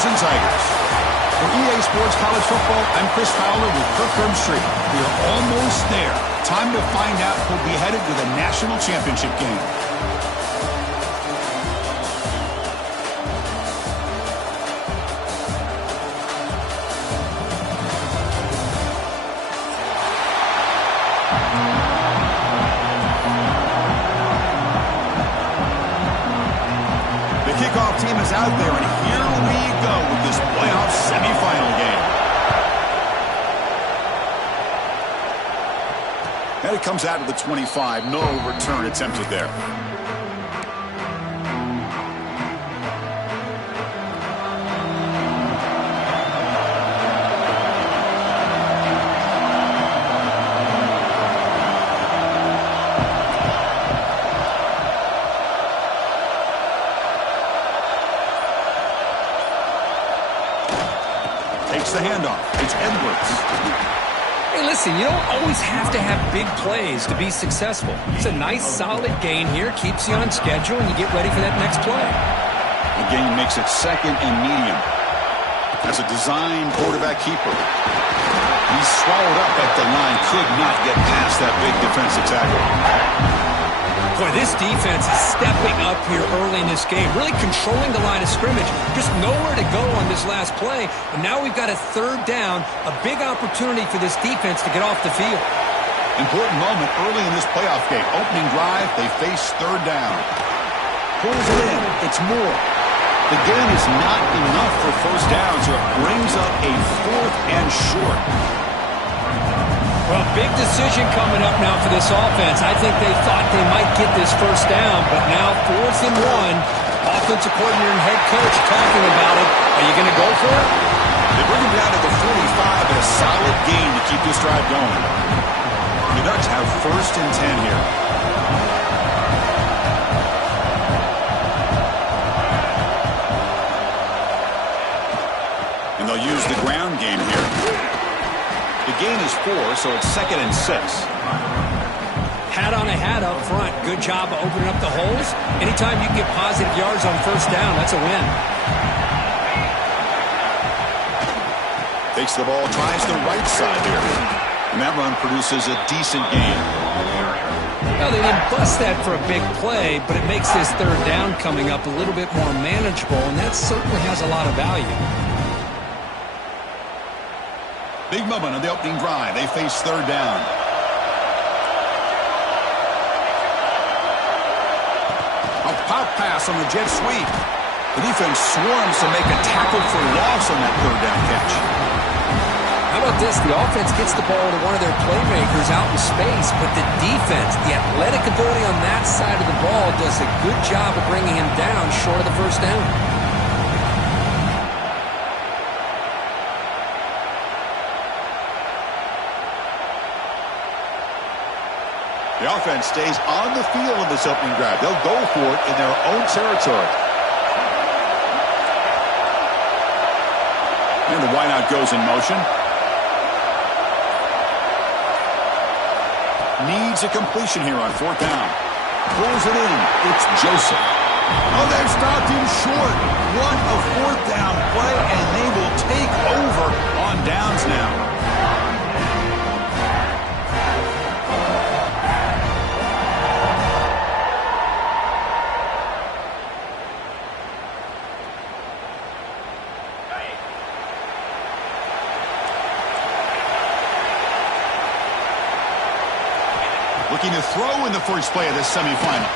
Crimson Tigers. For EA Sports College Football, I'm Chris Fowler with Kirk Herbstreit. We are almost there. Time to find out who'll be headed to the national championship game. Kickoff team is out there, and here we go with this playoff semifinal game. And it comes out of the 25. No return attempted there. Takes the handoff. It's Edwards. Hey, listen, you don't always have to have big plays to be successful. It's a nice, solid gain here. Keeps you on schedule, and you get ready for that next play. The gain makes it second and medium. As a design quarterback keeper. He's swallowed up at the line. Could not get past that big defensive tackle. Boy, this defense is stepping up here early in this game, really controlling the line of scrimmage. Just nowhere to go on this last play. And now we've got a third down, a big opportunity for this defense to get off the field. Important moment early in this playoff game. Opening drive, they face third down. Pulls it in. It's more. The gain is not enough for first down, so it brings up a fourth and short. Well, big decision coming up now for this offense. I think they thought they might get this first down, but now 4th and 1. Offensive coordinator and head coach talking about it. Are you going to go for it? They bring him down to the 45 and a solid gain to keep this drive going. The Ducks have 1st and 10 here. And they'll use the ground game here. The gain is 4, so it's 2nd and 6. Hat on a hat up front. Good job of opening up the holes. Anytime you can get positive yards on first down, that's a win. Takes the ball, tries the right side here. And that run produces a decent gain. Well, they didn't bust that for a big play, but it makes this third down coming up a little bit more manageable, and that certainly has a lot of value. Big moment on the opening drive. They face third down. A pop pass on the jet sweep. The defense swarms to make a tackle for loss on that third down catch. How about this? The offense gets the ball to one of their playmakers out in space, but the defense, the athletic ability on that side of the ball, does a good job of bringing him down short of the first down. The offense stays on the field in this opening drive. They'll go for it in their own territory. And the wideout goes in motion. Needs a completion here on 4th down. Pulls it in. It's Joseph. Oh, they've stopped him short. What a 4th down play, and they will take over on downs now. Looking to throw in the first play of this semifinal.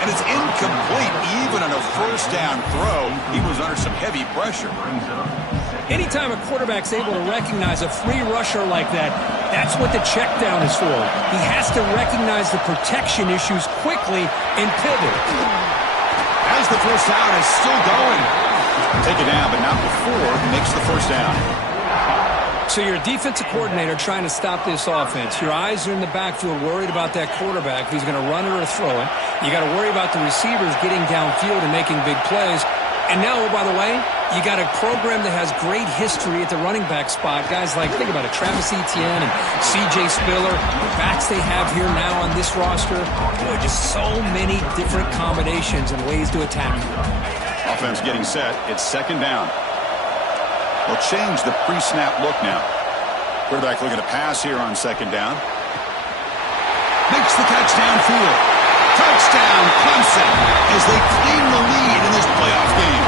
And it's incomplete. Even on a first down throw, he was under some heavy pressure. Anytime a quarterback's able to recognize a free rusher like that, that's what the check down is for. He has to recognize the protection issues quickly and pivot. As the first down is still going. Take it down, but not before he makes the first down. So you're a defensive coordinator trying to stop this offense. Your eyes are in the backfield worried about that quarterback who's going to run it or throw it. You got to worry about the receivers getting downfield and making big plays. And now, oh, by the way, you got a program that has great history at the running back spot. Guys like, think about it, Travis Etienne and C.J. Spiller, the backs they have here now on this roster. Boy, just so many different combinations and ways to attack you. offense getting set. It's second down. They'll change the pre-snap look now. Quarterback looking to pass here on second down. Makes the catch downfield. Touchdown, Clemson, as they claim the lead in this playoff game.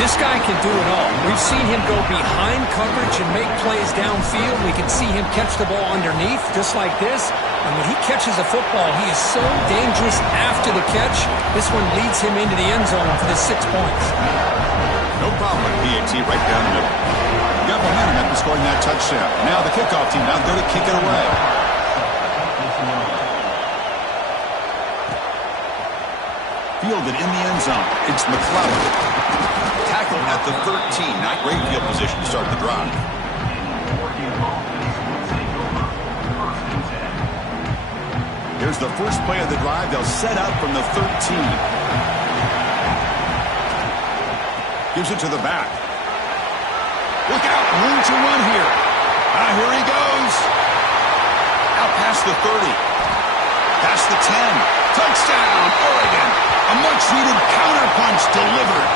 This guy can do it all. We've seen him go behind coverage and make plays downfield. We can see him catch the ball underneath, just like this. And when he catches a football, he is so dangerous after the catch. This one leads him into the end zone for the 6 points. No problem with PAT right down the middle. Got momentum after scoring that touchdown. Now the kickoff team out there to kick it away. Fielded in the end zone. It's McClellan. Tackled at the 13. Not great field position to start the drive. Here's the first play of the drive. They'll set up from the 13. Gives it to the back. Look out. Room to run here. Here he goes. Out past the 30. Past the 10. Touchdown, Oregon. A much-needed counterpunch delivered.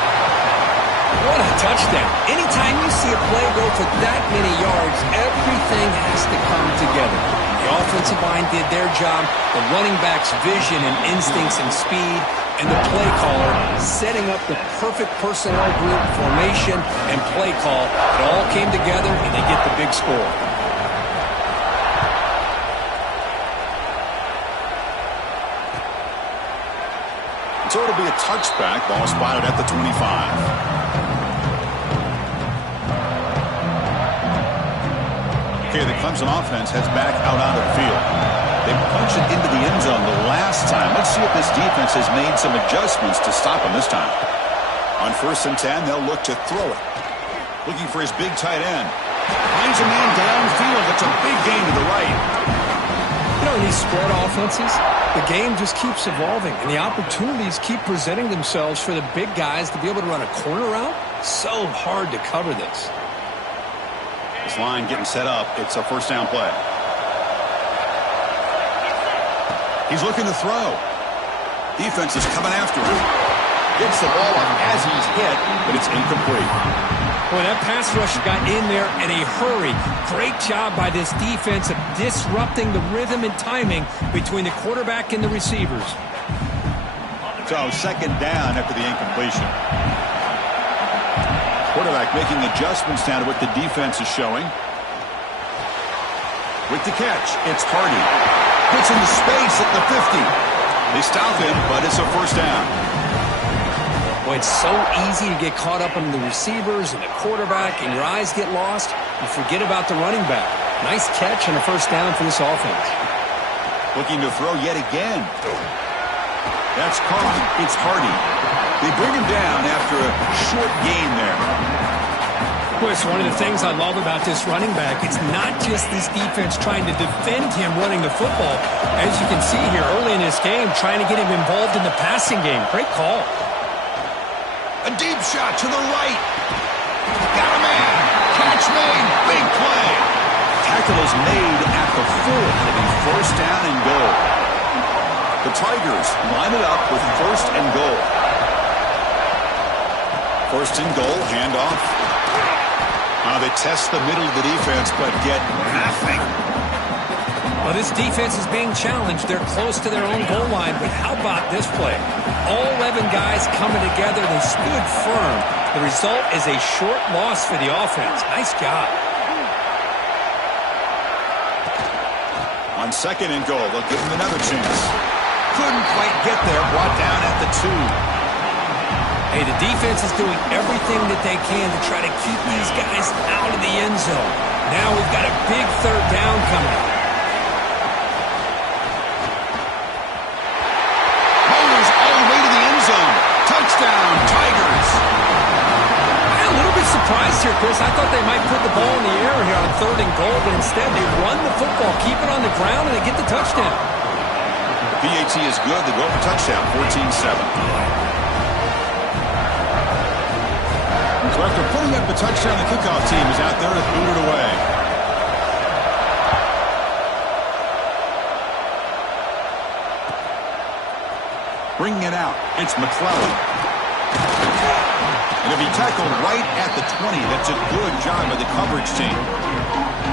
What a touchdown. Anytime you see a play go for that many yards, everything has to come together. The offensive line did their job, the running back's vision and instincts and speed, and the play caller setting up the perfect personnel group, formation, and play call. It all came together, and they get the big score. So it'll be a touchback. Ball spotted at the 25. Okay, the Clemson offense heads back out onto the field. They punched it into the end zone the last time. Let's see if this defense has made some adjustments to stop them this time. On 1st and 10, they'll look to throw it. Looking for his big tight end. Finds a man downfield. It's a big gain to the right. You know, in these spread offenses, the game just keeps evolving, and the opportunities keep presenting themselves for the big guys to be able to run a corner route. So hard to cover this. This line getting set up. It's a first down play. He's looking to throw. Defense is coming after him. Gets the ball up as he's hit, but it's incomplete. Boy, that pass rush got in there in a hurry. Great job by this defense of disrupting the rhythm and timing between the quarterback and the receivers. So second down after the incompletion. Quarterback making adjustments down to what the defense is showing. With the catch, it's Hardy. Puts into space at the 50. They stop him, but it's a first down. Boy, it's so easy to get caught up in the receivers and the quarterback, and your eyes get lost. You forget about the running back. Nice catch and a first down for this offense. Looking to throw yet again. That's caught. It's Hardy. They bring him down after a short gain there. Boy, it's one of the things I love about this running back. It's not just this defense trying to defend him running the football. As you can see here early in this game, trying to get him involved in the passing game. Great call. A deep shot to the right. Got a man. Catch made. Big play. Tackle is made at the 4. It'll be first down and goal. The Tigers line it up with first and goal. First and goal, handoff. They test the middle of the defense, but get nothing. Well, this defense is being challenged. They're close to their own goal line, but how about this play? All 11 guys coming together. They stood firm. The result is a short loss for the offense. Nice job. On second and goal, they'll give him another chance. Couldn't quite get there. Brought down at the 2. Hey, the defense is doing everything that they can to try to keep these guys out of the end zone. Now we've got a big third down coming up. Motors all the way to the end zone. Touchdown, Tigers. I'm a little bit surprised here, Chris. I thought they might put the ball in the air here on third and goal, but instead they run the football, keep it on the ground, and they get the touchdown. The PAT is good. They go for touchdown, 14-7. So after putting up the touchdown, the kickoff team is out there to boot it away. Bringing it out, it's McClellan. Going to be tackled right at the 20. That's a good job by the coverage team.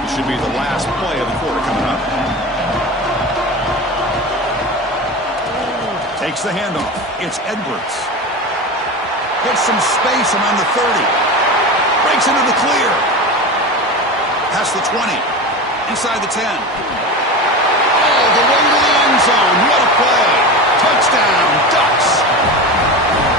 This should be the last play of the quarter coming up. Takes the handoff. It's Edwards. Gets some space around the 30. Breaks into the clear. Past the 20. Inside the 10. All the way to the end zone. What a play. Touchdown, Ducks.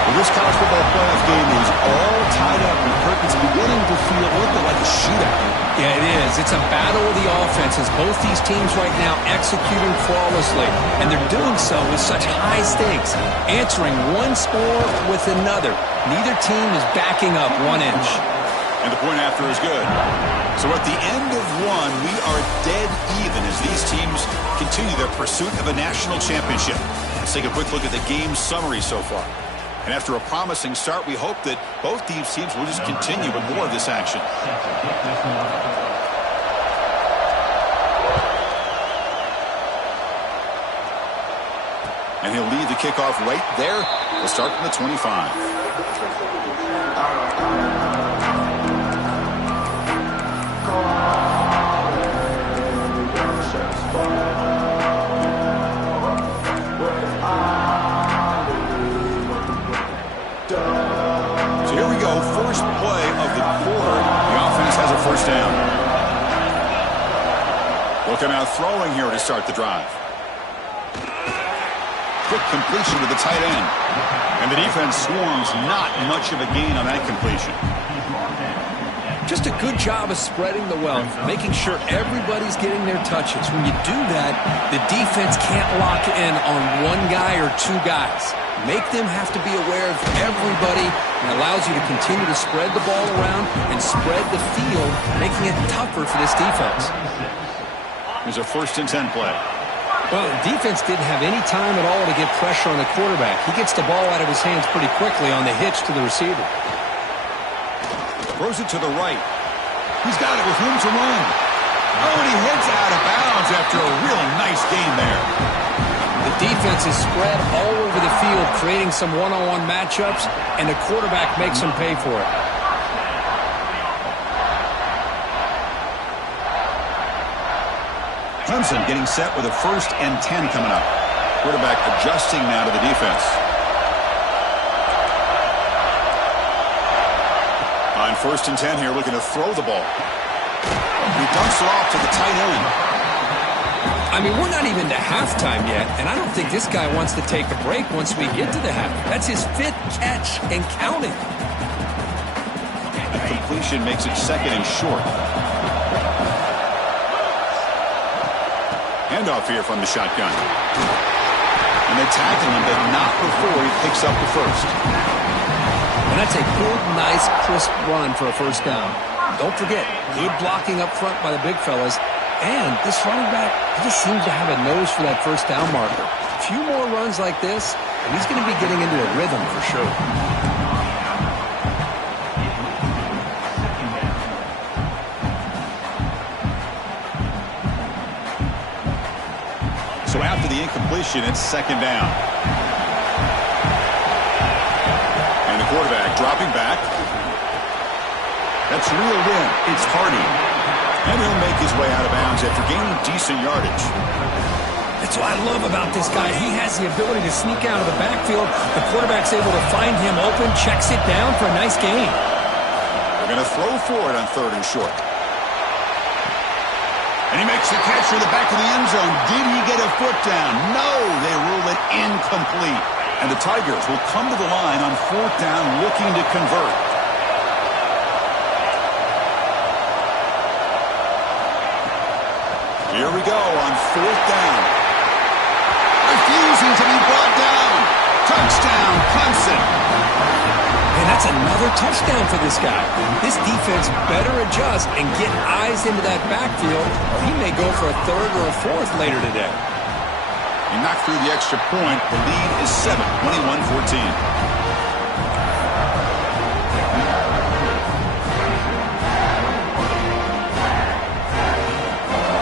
Well, this college football playoff game is all tied up, and Kirk, it's beginning to feel a little bit like a shootout. Yeah, it is. It's a battle of the offenses. Both these teams right now executing flawlessly, and they're doing so with such high stakes, answering one score with another. Neither team is backing up 1 inch. And the point after is good. So at the end of one, we are dead even as these teams continue their pursuit of a national championship. Let's take a quick look at the game summary so far. And after a promising start, we hope that both these teams will just continue with more of this action. And he'll lead the kickoff right there. We'll start from the 25. So here we go, first play of the quarter. The offense has a first down. They'll come out throwing here to start the drive. Quick completion to the tight end. And the defense swarms, not much of a gain on that completion. Just a good job of spreading the wealth, making sure everybody's getting their touches. When you do that, the defense can't lock in on one guy or two guys. Make them have to be aware of everybody, and allows you to continue to spread the ball around and spread the field, making it tougher for this defense. Here's a 1st and 10 play. Well, the defense didn't have any time at all to get pressure on the quarterback. He gets the ball out of his hands pretty quickly on the hitch to the receiver. Throws it to the right. He's got it with room to run. Oh, and he heads out of bounds after a real nice game there. The defense is spread all over the field, creating some one-on-one matchups, and the quarterback makes them pay for it. Clemson getting set with a 1st and 10 coming up. Quarterback adjusting now to the defense. On 1st and 10 here, looking to throw the ball. He dumps it off to the tight end. I mean, we're not even to halftime yet, and I don't think this guy wants to take a break once we get to the half. That's his 5th catch and counting. The completion makes it 2nd and short. Handoff here from the shotgun. And they tackle him, but not before he picks up the 1st. And that's a good, nice, crisp run for a 1st down. Don't forget, good blocking up front by the big fellas. And this running back, he just seems to have a nose for that 1st down marker. A few more runs like this, and he's going to be getting into a rhythm for sure. So after the incompletion, it's 2nd down. And the quarterback dropping back. That's reeled in. It's Hardy. And he'll make his way out of bounds after gaining decent yardage. That's what I love about this guy. He has the ability to sneak out of the backfield. The quarterback's able to find him open, checks it down for a nice gain. They're going to throw for it on 3rd and short. And he makes the catch for the back of the end zone. Did he get a foot down? No, they rule it incomplete. And the Tigers will come to the line on 4th down looking to convert. Here we go on 4th down. Refusing to be brought down. Touchdown, Clemson. And that's another touchdown for this guy. This defense better adjust and get eyes into that backfield, or he may go for a 3rd or a 4th later today. He knocked through the extra point. The lead is 7, 21-14.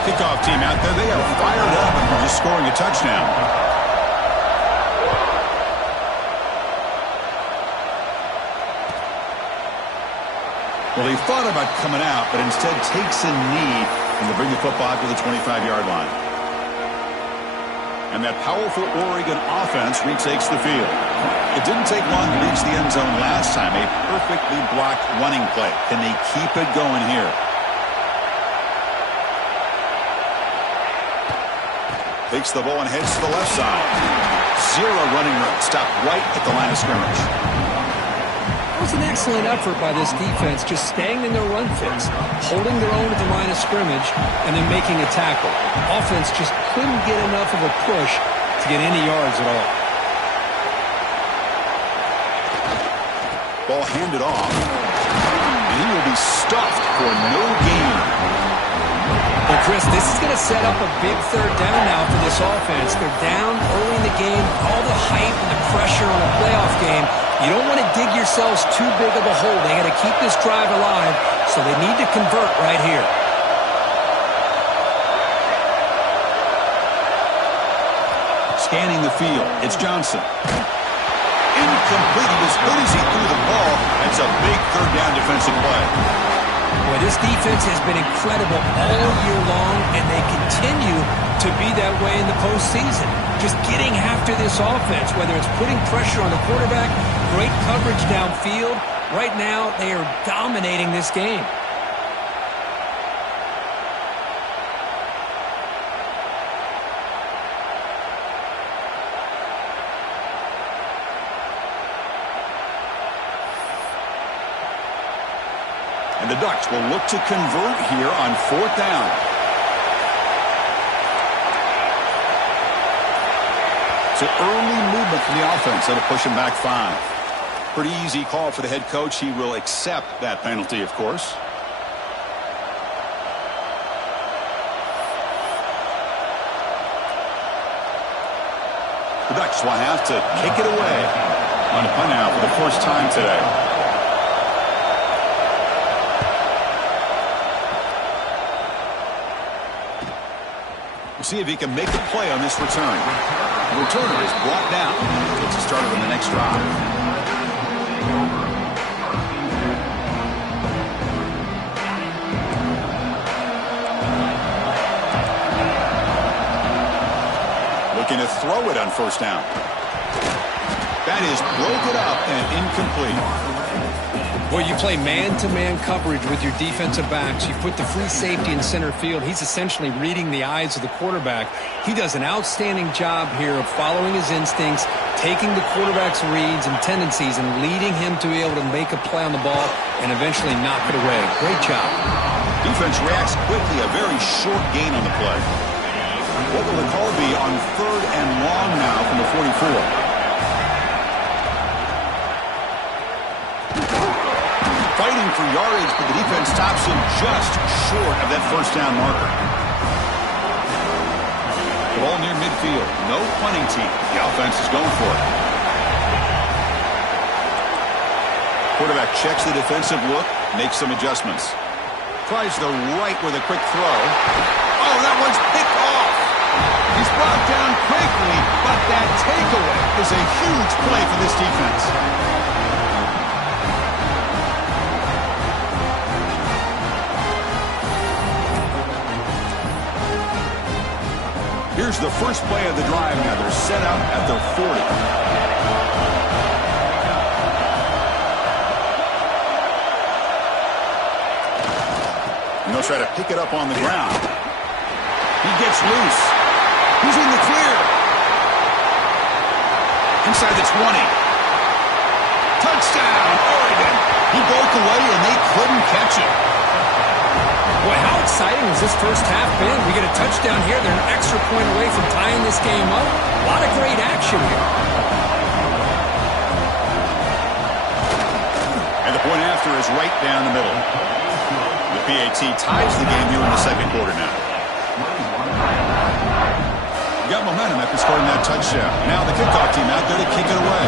Kickoff team out there, they are fired up and we're just scoring a touchdown. Well, he thought about coming out, but instead takes a knee and to bring the football to the 25-yard line. And that powerful Oregon offense retakes the field. It didn't take long to reach the end zone last time. A perfectly blocked running play. Can they keep it going here? Takes the ball and heads to the left side. Zero running room. Stopped right at the line of scrimmage. It was an excellent effort by this defense, just staying in their run fits, holding their own at the line of scrimmage, and then making a tackle. Offense just couldn't get enough of a push to get any yards at all. Ball handed off, and he will be stuffed for no gain. Well, Chris, this is going to set up a big third down now for this offense. They're down early in the game, all the hype and the pressure on a playoff game. You don't want to dig yourselves too big of a hole. They got to keep this drive alive, so they need to convert right here. Scanning the field, it's Johnson. Incomplete. He was good as he threw the ball. That's a big third down defensive play. Boy, this defense has been incredible all year long, and they continue to be that way in the postseason. Just getting after this offense, whether it's putting pressure on the quarterback, great coverage downfield. Right now, they are dominating this game. And the Ducks will look to convert here on fourth down. It's an early movement from the offense that'll push him back 5. Pretty easy call for the head coach. He will accept that penalty, of course. The Ducks will have to kick it away on a punt out for the first time today. We'll see if he can make a play on this return. The returner is brought down. Gets us started on the next drive. Looking to throw it on first down. That is broken up and incomplete. Well, you play man-to-man coverage with your defensive backs. You put the free safety in center field. He's essentially reading the eyes of the quarterback. He does an outstanding job here of following his instincts, taking the quarterback's reads and tendencies, and leading him to be able to make a play on the ball and eventually knock it away. Great job. Defense reacts quickly. A very short gain on the play. What will the call be on third and long now from the 44? Fighting for yardage, but the defense stops him just short of that first down marker. The ball near midfield. No punting team. The offense is going for it. Quarterback checks the defensive look, makes some adjustments. Tries the right with a quick throw. Oh, that one's picked off. He's brought down quickly, but that takeaway is a huge play for this defense. Here's the first play of the drive now. They're set out at their 40. And they'll try to pick it up on the ground. He gets loose. He's in the clear. Inside the 20. Touchdown, Oregon. He broke away and they couldn't catch him. Boy, how exciting has this first half been? We get a touchdown here. They're an extra point away from tying this game up. A lot of great action here. And the point after is right down the middle. The PAT ties the game here in the second quarter now. Got momentum after scoring that touchdown. Now the kickoff team out there to kick it away.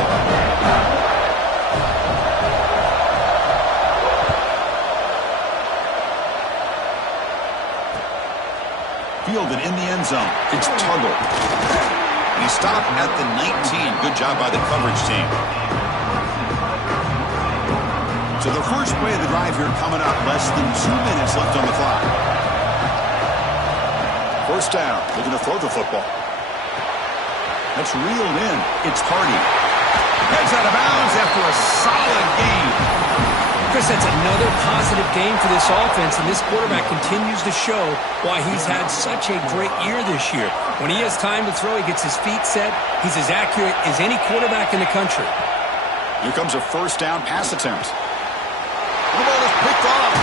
Fielded in the end zone. It's Tuggle. And he stopped at the 19. Good job by the coverage team. So the first play of the drive here coming up. Less than 2 minutes left on the clock. First down. Looking to throw the football. That's reeled in. It's Hardy. Heads out of bounds after a solid game. Chris, that's another positive game for this offense, and this quarterback continues to show why he's had such a great year this year. When he has time to throw, he gets his feet set. He's as accurate as any quarterback in the country. Here comes a first down pass attempt. The ball is picked off.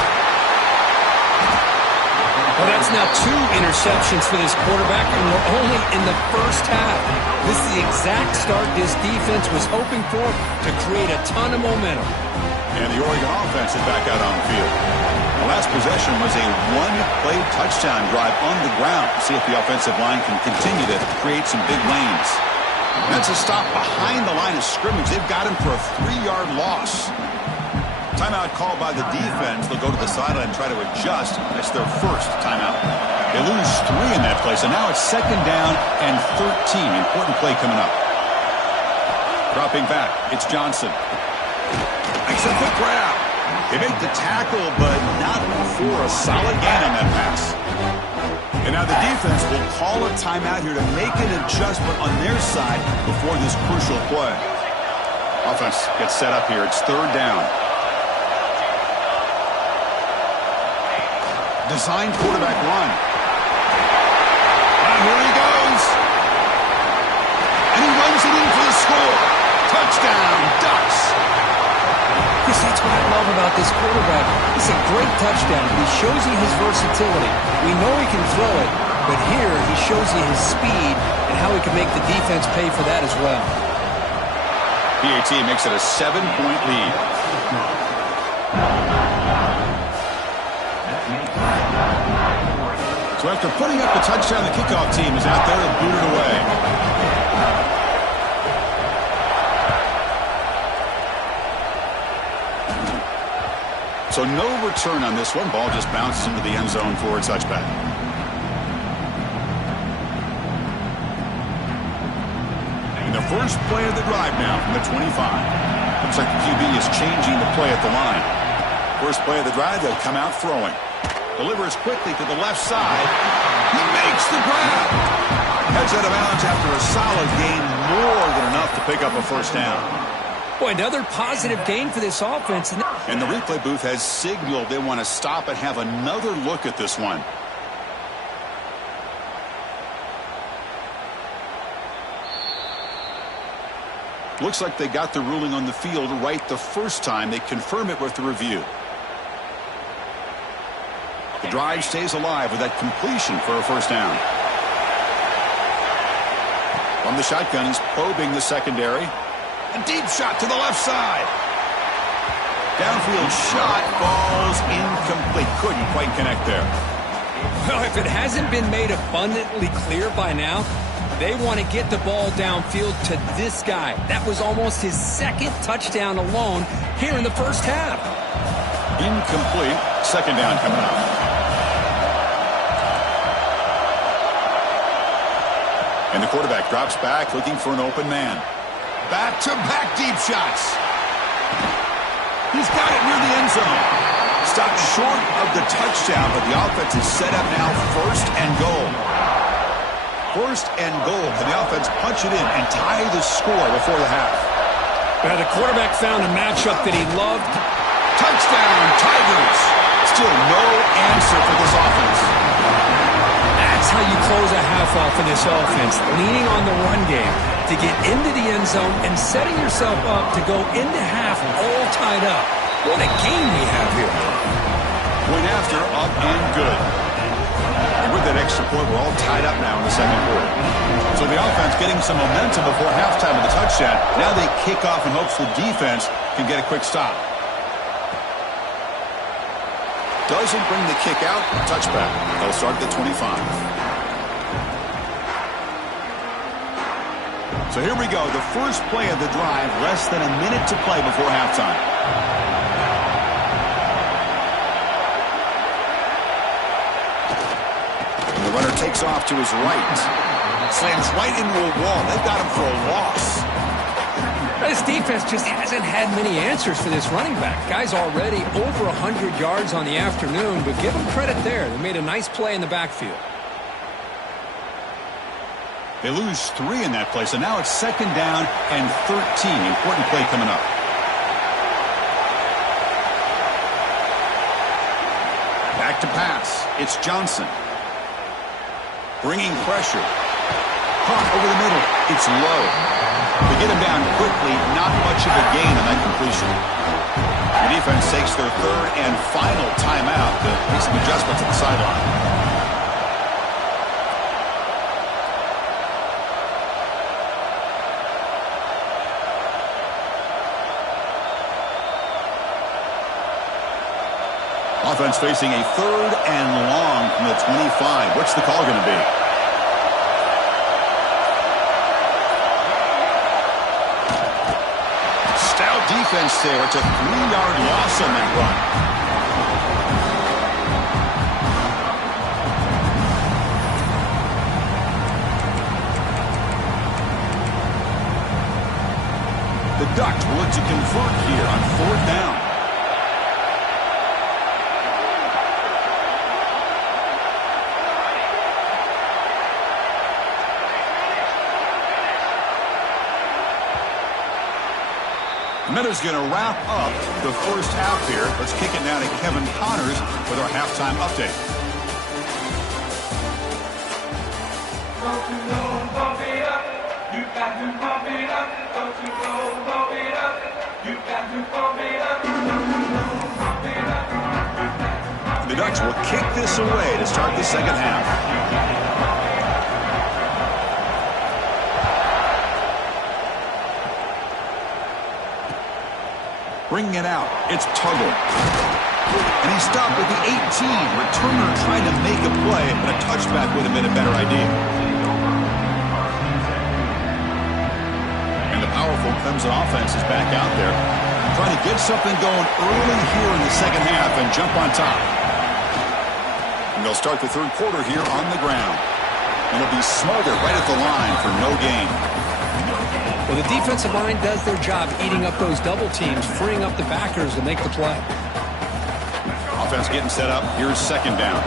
Well, that's now 2 interceptions for this quarterback, and we're only in the first half. This is the exact start this defense was hoping for to create a ton of momentum. And the Oregon offense is back out on the field. The last possession was a one-play touchdown drive on the ground. See if the offensive line can continue to create some big lanes. That's a stop behind the line of scrimmage. They've got him for a 3-yard loss. Timeout called by the defense. They'll go to the sideline and try to adjust. That's their first timeout. They lose 3 in that play, so now it's second down and 13. Important play coming up. Dropping back, it's Johnson. Makes a quick grab. They make the tackle, but not before a solid gain on that pass. And now the defense will call a timeout here to make an adjustment on their side before this crucial play. Offense gets set up here. It's third down. Designed quarterback run. And here he goes. And he runs it in for the score. Touchdown, Ducks. Because that's what I love about this quarterback. It's a great touchdown. He shows you his versatility. We know he can throw it, but here he shows you his speed and how he can make the defense pay for that as well. PAT makes it a 7-point lead. So after putting up the touchdown, the kickoff team is out there and booted away. So no return on this one. Ball just bounces into the end zone for a touchback. And the first play of the drive now from the 25. Looks like the QB is changing the play at the line. First play of the drive, they'll come out throwing. Delivers quickly to the left side. He makes the grab. Heads out of bounds after a solid gain, more than enough to pick up a first down. Boy, another positive gain for this offense. And the replay booth has signaled they want to stop and have another look at this one. Looks like they got the ruling on the field right the first time. They confirm it with the review. The drive stays alive with that completion for a first down. From the shotgun, he's probing the secondary. A deep shot to the left side. Downfield shot falls incomplete. Couldn't quite connect there. Well, if it hasn't been made abundantly clear by now, they want to get the ball downfield to this guy. That was almost his second touchdown alone here in the first half. Incomplete. Second down coming up. And the quarterback drops back looking for an open man. Back-to-back deep shots. He's got it near the end zone. Stopped short of the touchdown, but the offense is set up now first and goal. First and goal. Can the offense punch it in and tie the score before the half? Well, the quarterback found a matchup that he loved. Touchdown, Tigers. Still no answer for this offense. That's how you close a half off in this offense, leaning on the run game to get into the end zone and setting yourself up to go into half all tied up. What a game we have here. Point after, up and good. And with that extra point, we're all tied up now in the second quarter. So the offense getting some momentum before halftime with the touchdown. Now they kick off in hopes the defense can get a quick stop. Doesn't bring the kick out. Touchback. They'll start at the 25. So here we go. The first play of the drive. Less than a minute to play before halftime. And the runner takes off to his right. Slams right into a wall. They've got him for a loss. This defense just hasn't had many answers for this running back. Guy's already over 100 yards on the afternoon, but give him credit there. They made a nice play in the backfield. They lose 3 in that play, so now it's 2nd down and 13. Important play coming up. Back to pass. It's Johnson. Bringing pressure. Caught over the middle. It's low. They get him down quickly. Not much of a gain on that completion. The defense takes their 3rd and final timeout to make some adjustments at the sideline. Offense facing a 3rd and long from the 25. What's the call going to be? Stout defense there. It's a 3-yard loss on that run. The Ducks will look to convert here on 4th down. Minutes going to wrap up the first half here. Let's kick it now to Kevin Connors with our halftime update. Don't you know, pump it up. You got to pump it up. Don't you know, pump it up. You got to pump it up. Pump it up. The Ducks will kick this away to start the second half. Bringing it out, it's Tuggle. And he stopped with the 18. Returner trying to make a play, but a touchback would have been a better idea. And the powerful Clemson offense is back out there, trying to get something going early here in the second half and jump on top. And they'll start the 3rd quarter here on the ground. And it'll be smothered right at the line for no gain. Well, the defensive line does their job eating up those double teams, freeing up the backers to make the play. Offense getting set up. Here's 2nd down.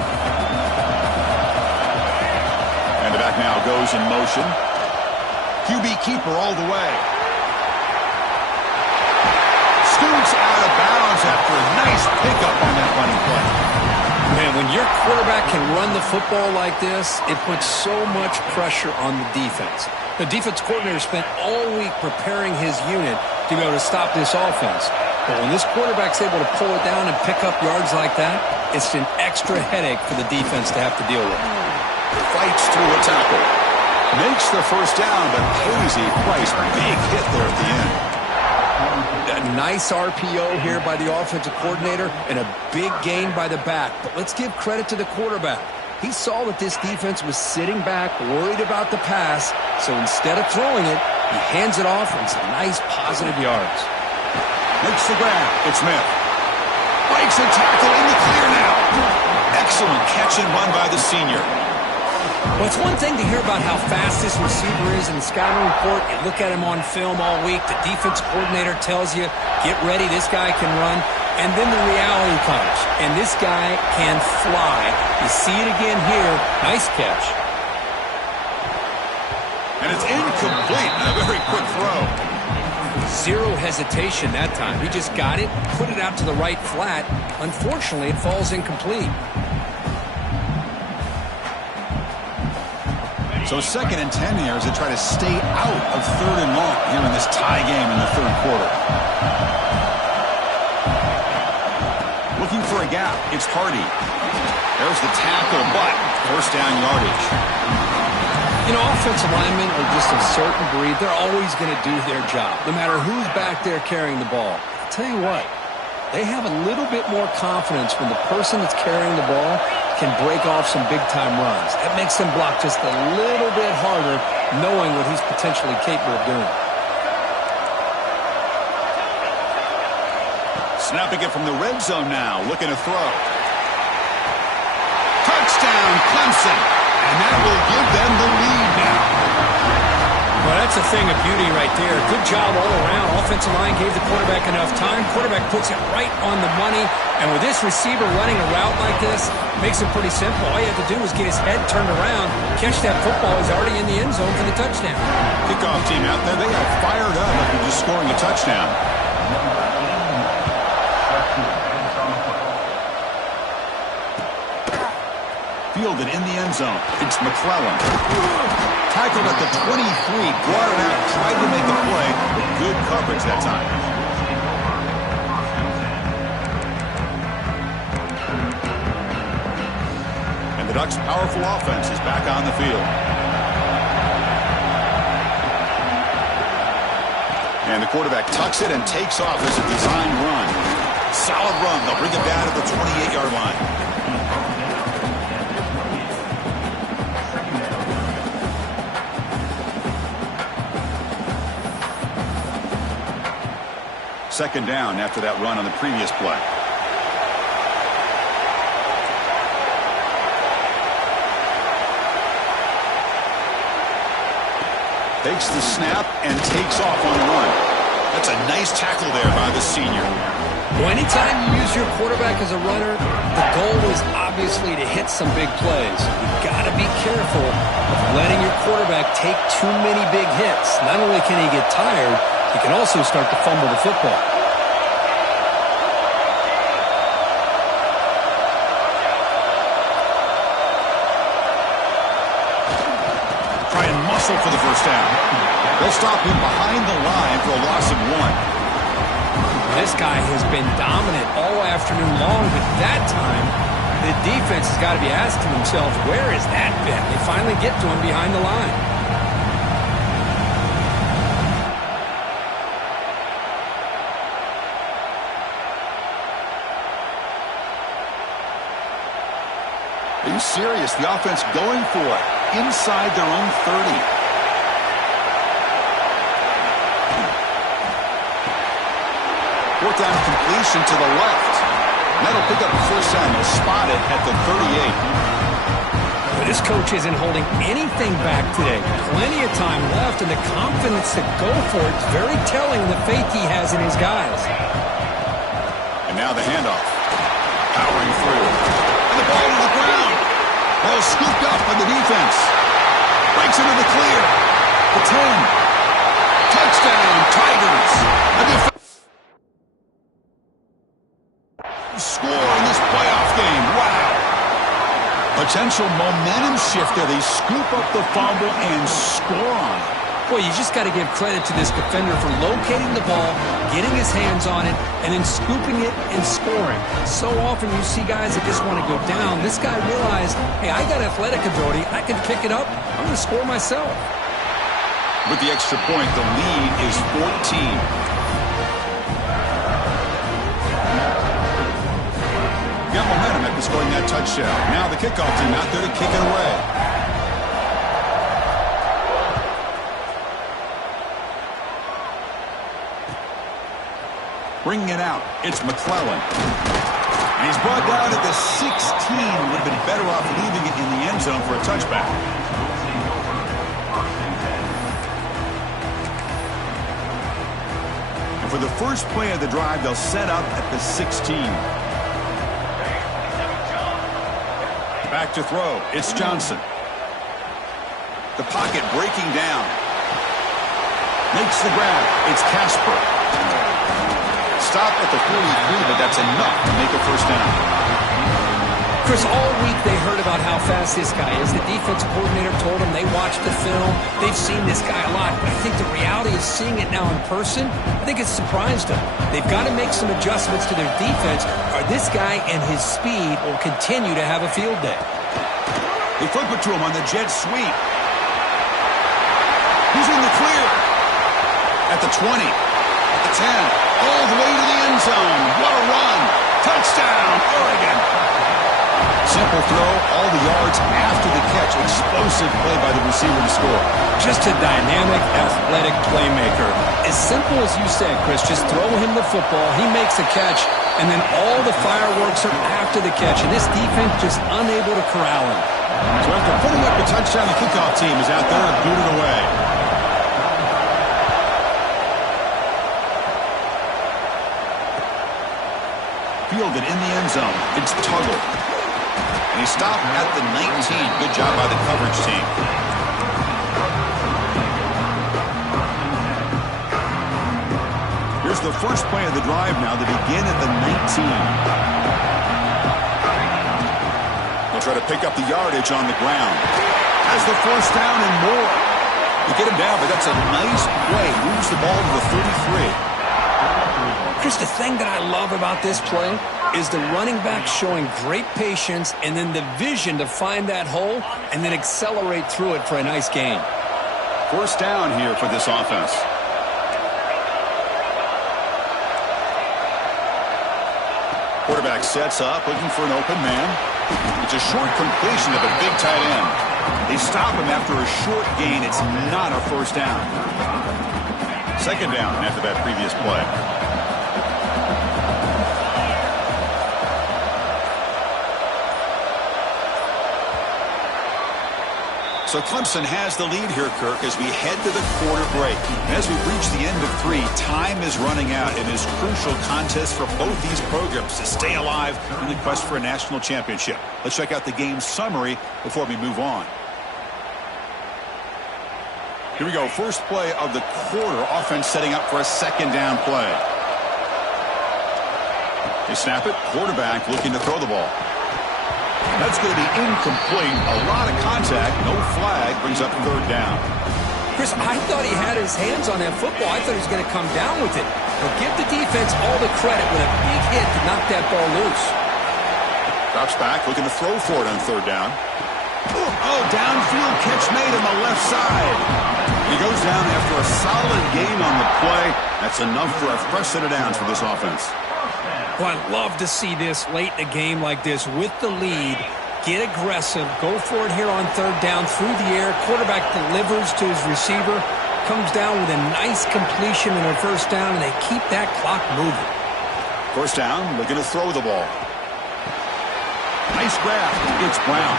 And the back now goes in motion. QB keeper all the way. Scoots out of bounds after a nice pickup on that running play. Man, when your quarterback can run the football like this, it puts so much pressure on the defense. The defense coordinator spent all week preparing his unit to be able to stop this offense. But when this quarterback's able to pull it down and pick up yards like that, it's an extra headache for the defense to have to deal with. Fights through a tackle. Makes the 1st down, but pays a price. Big hit there at the end. A nice RPO here by the offensive coordinator and a big gain by the back. But let's give credit to the quarterback. He saw that this defense was sitting back, worried about the pass, so instead of throwing it, he hands it off and some nice positive yards. Makes the grab. It's Smith. Breaks a tackle in the clear now. Excellent catch and run by the senior. Well, it's one thing to hear about how fast this receiver is in the scouting report. You look at him on film all week. The defense coordinator tells you, get ready, this guy can run. And then the reality comes, and this guy can fly. You see it again here. Nice catch. And it's incomplete. A very quick throw. Zero hesitation that time. He just got it, put it out to the right flat. Unfortunately, it falls incomplete. So 2nd and 10 here as they try to stay out of 3rd and long here in this tie game in the 3rd quarter. Looking for a gap. It's Hardy. There's the tackle, but 1st down yardage. You know, offensive linemen are just a certain breed. They're always going to do their job, no matter who's back there carrying the ball. I'll tell you what, they have a little bit more confidence when the person that's carrying the ball can break off some big-time runs. That makes them block just a little bit harder, knowing what he's potentially capable of doing. Snapping it from the red zone now, looking to throw. Touchdown, Clemson. And that will give them the lead now. Well, Well, that's a thing of beauty right there. Good job all around. Offensive line gave the quarterback enough time. Quarterback puts it right on the money. And with this receiver running a route like this, makes it pretty simple. All you have to do is get his head turned around, catch that football. He's already in the end zone for the touchdown. Kickoff team out there, they are fired up after just scoring a touchdown. Fielded in the end zone. It's McClellan. Tackled at the 23, brought it out, tried to make a play, but good coverage that time. And the Ducks' powerful offense is back on the field. And the quarterback tucks it and takes off as a designed run. Solid run. They'll bring it down at the 28-yard line. Second down after that run on the previous play. Takes the snap and takes off on the run. That's a nice tackle there by the senior. Well, anytime you use your quarterback as a runner, the goal is obviously to hit some big plays. You've got to be careful of letting your quarterback take too many big hits. Not only can he get tired, he can also start to fumble the football. Try and muscle for the first down. They'll stop him behind the line for a loss of 1. This guy has been dominant all afternoon long, but that time, the defense has got to be asking themselves, where has that been? They finally get to him behind the line. Are you serious? The offense going for it inside their own 30. Fourth down completion to the left. That'll pick up the first down. They'll spot it at the 38. But this coach isn't holding anything back today. Plenty of time left, and the confidence to go for it is very telling the faith he has in his guys. And now the handoff. Powering through. And the ball to the ground. Ball scooped up by the defense. Breaks into the clear. The 10. Touchdown, Tigers. Score in this playoff game. Wow. Potential momentum shifter. They scoop up the fumble and score on it. Boy, you just got to give credit to this defender for locating the ball, getting his hands on it, and then scooping it and scoring. So often you see guys that just want to go down. This guy realized, hey, I got athletic ability. I can pick it up. I'm going to score myself. With the extra point, the lead is 14. Got momentum after scoring that touchdown. Now the kickoff team out there to kick it away. Bringing it out, it's McClellan. And he's brought down at the 16. Would have been better off leaving it in the end zone for a touchback. And for the first play of the drive, they'll set up at the 16. Back to throw, it's Johnson. The pocket breaking down. Makes the grab, it's Casper. Stop at the 43, but that's enough to make a first down. Chris, all week they heard about how fast this guy is. The defensive coordinator told them they watched the film. They've seen this guy a lot. But I think the reality is seeing it now in person, I think it's surprised them. They've got to make some adjustments to their defense, or this guy and his speed will continue to have a field day. They flip it to him on the jet sweep. He's in the clear. At the 20. At the 10. All the way to the end zone. What a run. Touchdown, Oregon. Simple throw, all the yards after the catch. Explosive play by the receiver to score. Just a dynamic, athletic playmaker. As simple as you said, Chris, just throw him the football. He makes a catch, and then all the fireworks are after the catch. And this defense just unable to corral him. So after putting up a touchdown, the kickoff team is out there and boot it away. fielded in the end zone. It's Tuggle. And he stopped at the 19. Good job by the coverage team. Here's the first play of the drive now. They begin at the 19. They'll try to pick up the yardage on the ground. Has the first down and more. You get him down, but that's a nice play. Moves the ball to the 33. Chris, the thing that I love about this play is the running back showing great patience and then the vision to find that hole and then accelerate through it for a nice gain. First down here for this offense. Quarterback sets up, looking for an open man. It's a short completion of a big tight end. They stop him after a short gain. It's not a first down. Second down after that previous play. So Clemson has the lead here, Kirk, as we head to the quarter break. And as we reach the end of 3, time is running out in this crucial contest for both these programs to stay alive in the quest for a national championship. Let's check out the game summary before we move on. Here we go. First play of the quarter. Offense setting up for a second down play. They snap it. Quarterback looking to throw the ball. That's going to be incomplete. A lot of contact. No flag. Brings up third down. Chris, I thought he had his hands on that football. I thought he was going to come down with it. But give the defense all the credit with a big hit to knock that ball loose. Drops back, looking to throw for it on third down. Oh, downfield catch made on the left side. He goes down after a solid gain on the play. That's enough for a fresh set of downs for this offense. Well, I'd love to see this late in a game like this with the lead. Get aggressive. Go for it here on third down through the air. Quarterback delivers to his receiver. Comes down with a nice completion and a first down, and they keep that clock moving. First down, looking to throw the ball. Nice grab. It's Brown.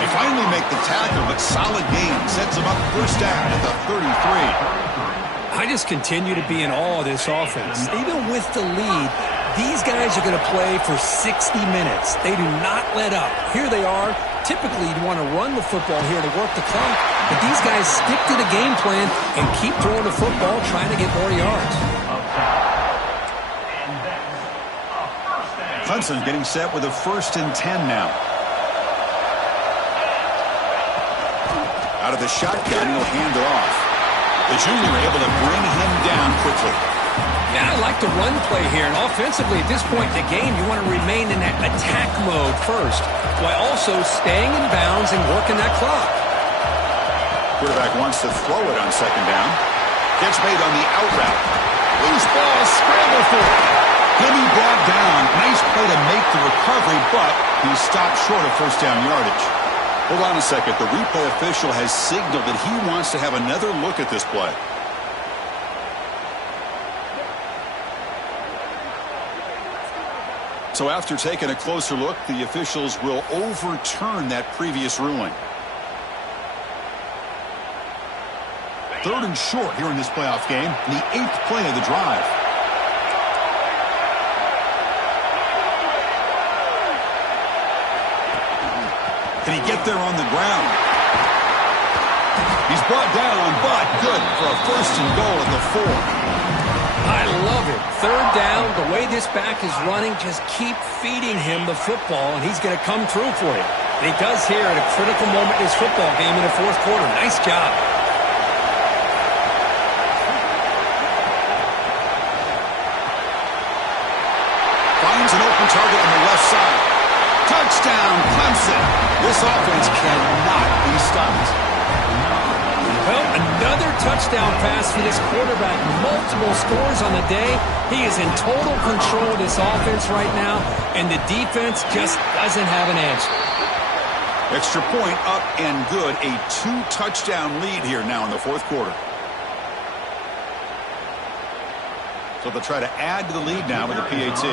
They finally make the tackle, but solid gain. Sets him up first down at the 33. I just continue to be in awe of this offense. Even with the lead, these guys are going to play for 60 minutes. They do not let up. Here they are. Typically, you'd want to run the football here to work the clock, but these guys stick to the game plan and keep throwing the football, trying to get more yards. Clemson's getting set with a 1st and 10 now. Out of the shotgun, he'll hand it off. The junior able to bring him down quickly. Yeah, I like the run play here, and offensively at this point in the game, you want to remain in that attack mode first, while also staying in bounds and working that clock. Quarterback wants to throw it on second down. Catch made on the out route. Loose ball, scramble for it. He'll be brought down. Nice play to make the recovery, but he stopped short of first down yardage. Hold on a second. The replay official has signaled that he wants to have another look at this play. So after taking a closer look, the officials will overturn that previous ruling. Third and short here in this playoff game, the 8th play of the drive. Can he get there on the ground? He's brought down, but good for a 1st and goal at the 4. I love it. Third down, the way this back is running, just keep feeding him the football, and he's going to come through for you. And he does here at a critical moment in this football game in the 4th quarter. Nice job. Finds an open target on the left side. Touchdown, Clemson. This offense cannot be stopped. Well, another touchdown pass for this quarterback. Multiple scores on the day. He is in total control of this offense right now, and the defense just doesn't have an answer. Extra point up and good. A 2-touchdown lead here now in the 4th quarter. So they'll try to add to the lead now with the PAT.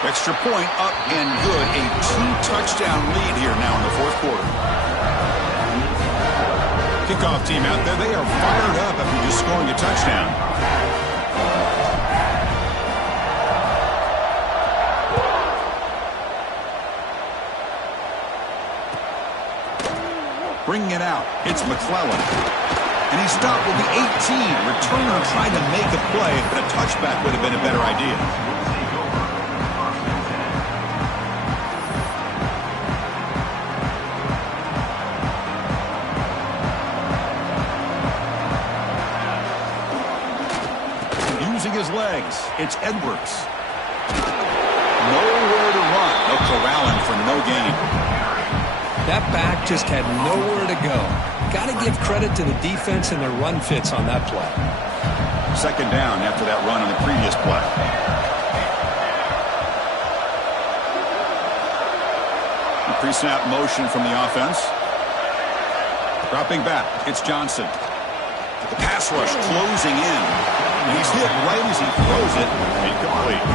Extra point up and good. A 2-touchdown lead here now in the 4th quarter. Kickoff team out there. They are fired up after just scoring a touchdown. Bringing it out, it's McClellan. And he stopped with the 18. Returner trying to make a play, but a touchback would have been a better idea. Using his legs, it's Edwards. Nowhere to run. They'll corral him for no gain. That back just had nowhere to go. Got to give credit to the defense and their run fits on that play. Second down after that run on the previous play. The pre-snap motion from the offense. Dropping back, it's Johnson. The pass rush closing in. And he's hit right as he throws it. Incomplete.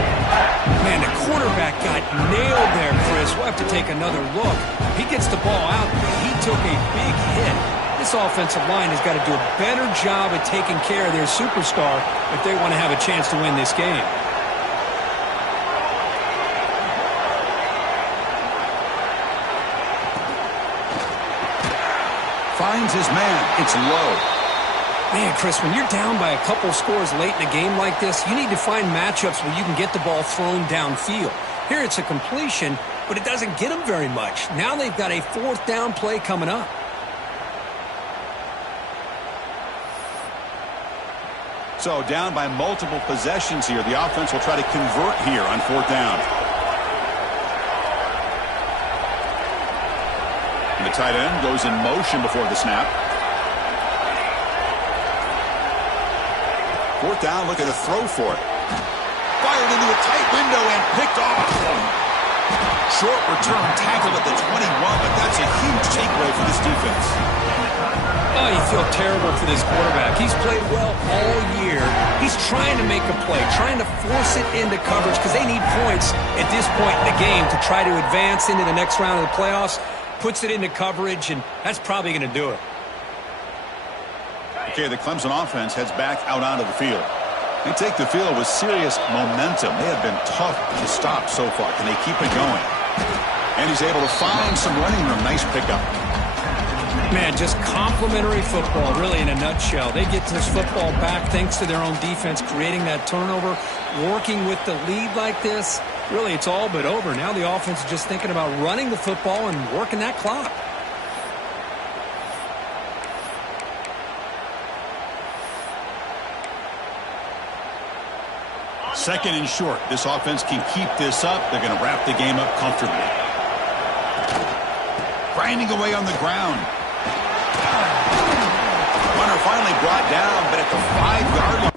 Man, the quarterback got nailed there, Chris. We'll have to take another look. He gets the ball out, but he took a big hit. This offensive line has got to do a better job at taking care of their superstar if they want to have a chance to win this game. Finds his man. It's low. Man, Chris, when you're down by a couple scores late in a game like this, you need to find matchups where you can get the ball thrown downfield. Here it's a completion, but it doesn't get them very much. Now they've got a fourth down play coming up. So down by multiple possessions here. The offense will try to convert here on fourth down. And the tight end goes in motion before the snap. Fourth down, look at a throw for it. Fired into a tight window and picked off. Short return tackle at the 21, but that's a huge takeaway for this defense. Oh, you feel terrible for this quarterback. He's played well all year. He's trying to make a play, trying to force it into coverage because they need points at this point in the game to try to advance into the next round of the playoffs. Puts it into coverage, and that's probably going to do it. Okay, the Clemson offense heads back out onto the field. They take the field with serious momentum. They have been tough to stop so far. Can they keep it going? And he's able to find some running room. Nice pickup. Man, just complimentary football, really, in a nutshell. They get this football back thanks to their own defense, creating that turnover, working with the lead like this. Really, it's all but over. Now the offense is just thinking about running the football and working that clock. Second and short. This offense can keep this up. They're going to wrap the game up comfortably. Grinding away on the ground. Runner finally brought down, but at the 5-yard line.